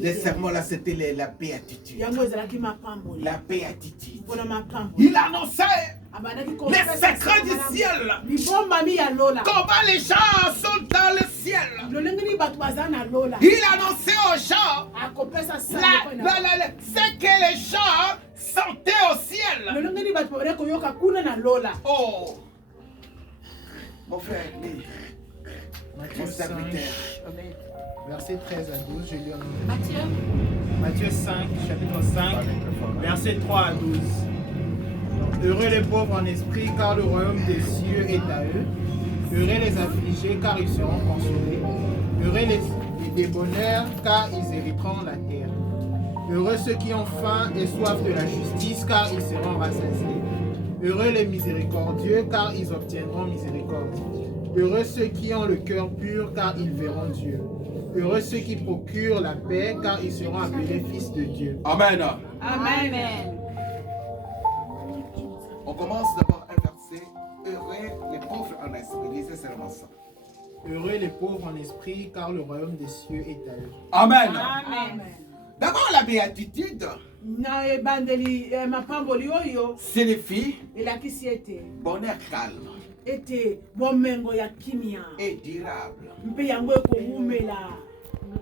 Les serments là, c'était la béatitude. La béatitude. Il annonçait les secrets du ciel. Comment les gens sont dans le ciel. Il annonçait aux gens ce que les gens sentaient au ciel. Oh, mon frère, Matthieu 5, verset 13 à 12, je lis en anglais. Matthieu 5, chapitre 5, verset 3 à 12. Heureux les pauvres en esprit, car le royaume des cieux est à eux. Heureux les affligés, car ils seront consolés. Heureux les débonnaires, car ils hériteront la terre. Heureux ceux qui ont faim et soif de la justice, car ils seront rassasiés. Heureux les miséricordieux, car ils obtiendront miséricorde. Heureux ceux qui ont le cœur pur, car ils verront Dieu. Heureux ceux qui procurent la paix, car ils seront appelés fils de Dieu. Amen. Amen. On commence d'abord un verset. Heureux les pauvres en esprit. Lisez seulement ça. Heureux les pauvres en esprit, car le royaume des cieux est à eux. Amen. Amen. D'abord, la béatitude signifie bonheur calme et durable.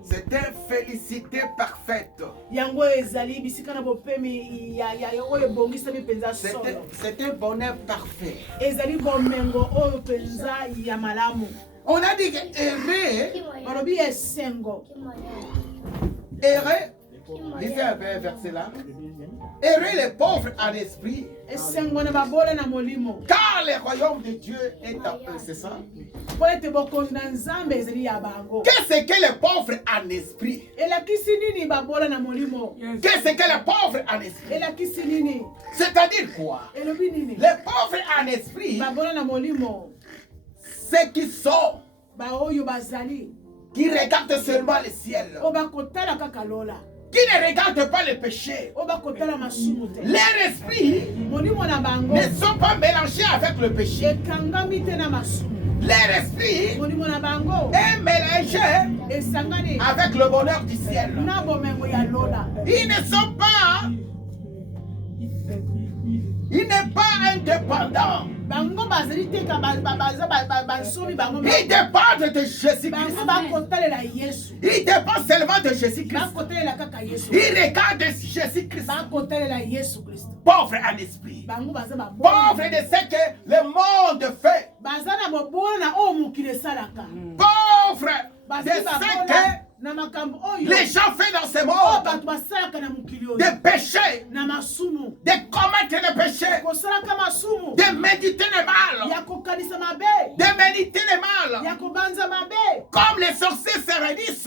C'est une félicité parfaite. C'est un bonheur parfait. On a dit que heureux, lisez un peu un verset là. Heureux les pauvres en esprit, car le royaume de Dieu est à eux, c'est ça? Qu'est-ce que les pauvres en esprit? Qu'est-ce que les pauvres en esprit? C'est-à-dire quoi? Les pauvres en esprit, ceux qui sont, qui regardent seulement le ciel, qui ne regardent pas le péché. Leur esprit ne sont pas mélangés avec le péché. Leur esprit est mélangé avec le bonheur du ciel. Ils ne sont pas, ils n'est pas indépendants. Ils dépendent de Jésus-Christ. Ils dépendent seulement de Jésus-Christ. Ils regardent Jésus-Christ. Pauvre en esprit. Pauvre de ce que le monde fait. Pauvre de ce que les gens font dans ce monde, de pécher, de commettre le péché, de méditer le mal, de méditer le mal, comme les sorciers se réunissent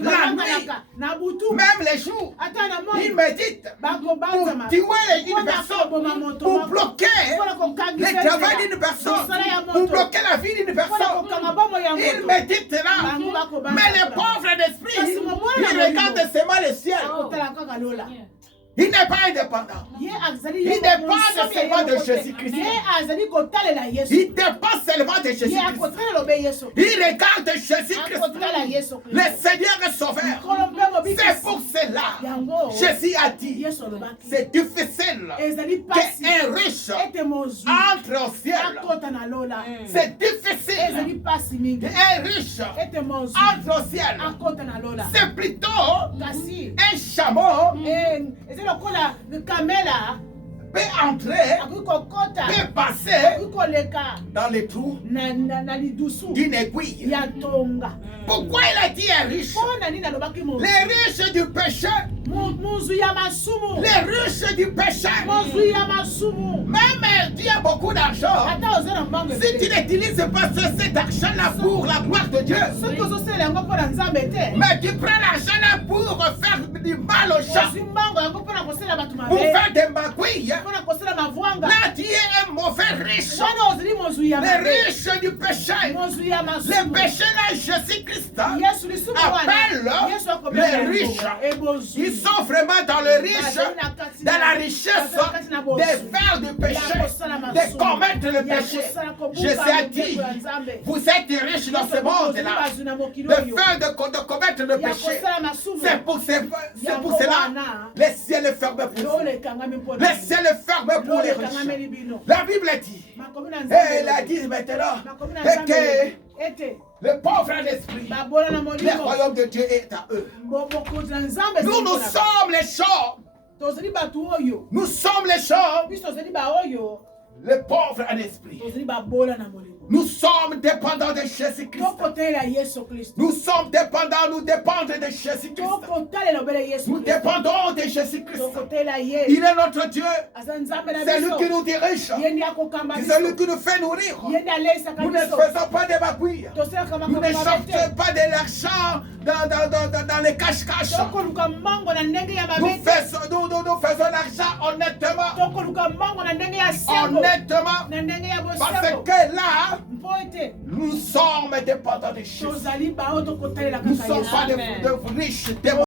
la nuit, même les jours, ils méditent pour tuer une personne, pour bloquer le travail d'une personne, pour bloquer la vie d'une personne. Ils méditent là, mais les pauvres d'esprit, ils regardent seulement le ciel. Il n'est pas indépendant. Il dépend seulement de Jésus-Christ. Il dépend seulement de Jésus-Christ. Il regarde Jésus-Christ, le Seigneur et Sauveur. C'est pour cela Jésus a dit, c'est difficile qu'un riche entre au ciel. C'est difficile qu'un riche entre au ciel. C'est plutôt un chameau peut entrer, peut passer dans les trous d'une aiguille. Pourquoi il a dit un riche? Les riches du péché. Les riches du péché. Même Dieu a beaucoup d'argent. Si tu n'utilises pas cet argent-là pour la gloire de Dieu, mais tu prends l'argent-là pour faire du mal aux gens, pour faire des magouilles, là tu es un mauvais riche. Les riches du péché. Le péché là, Jésus-Christ appelle les riches, ils sont vraiment dans le riche, dans la richesse des vers du péché, de commettre le péché. Jésus a dit, vous êtes riches dans ce monde-là, de faire de commettre le péché. C'est pour cela, les ciels est fermé pour vous. Les ciels est fermé pour les riches. La Bible dit, et elle a dit maintenant, que le pauvre en esprit, le royaume de Dieu est à eux. Nous sommes les champs. Nous sommes les champs. Les pauvres en esprit. Nous sommes dépendants de Jésus-Christ. Nous sommes dépendants, nous dépendons de Jésus-Christ. Nous dépendons de Jésus-Christ. Il est notre Dieu. C'est lui qui nous dirige. C'est lui qui nous fait nourrir. Nous ne faisons pas de magouilles. Nous ne cherchons pas de l'argent dans les cache-cache. Nous faisons l'argent honnêtement. Parce que là, nous sommes dépendants de Jésus. Nous ne sommes pas de riches.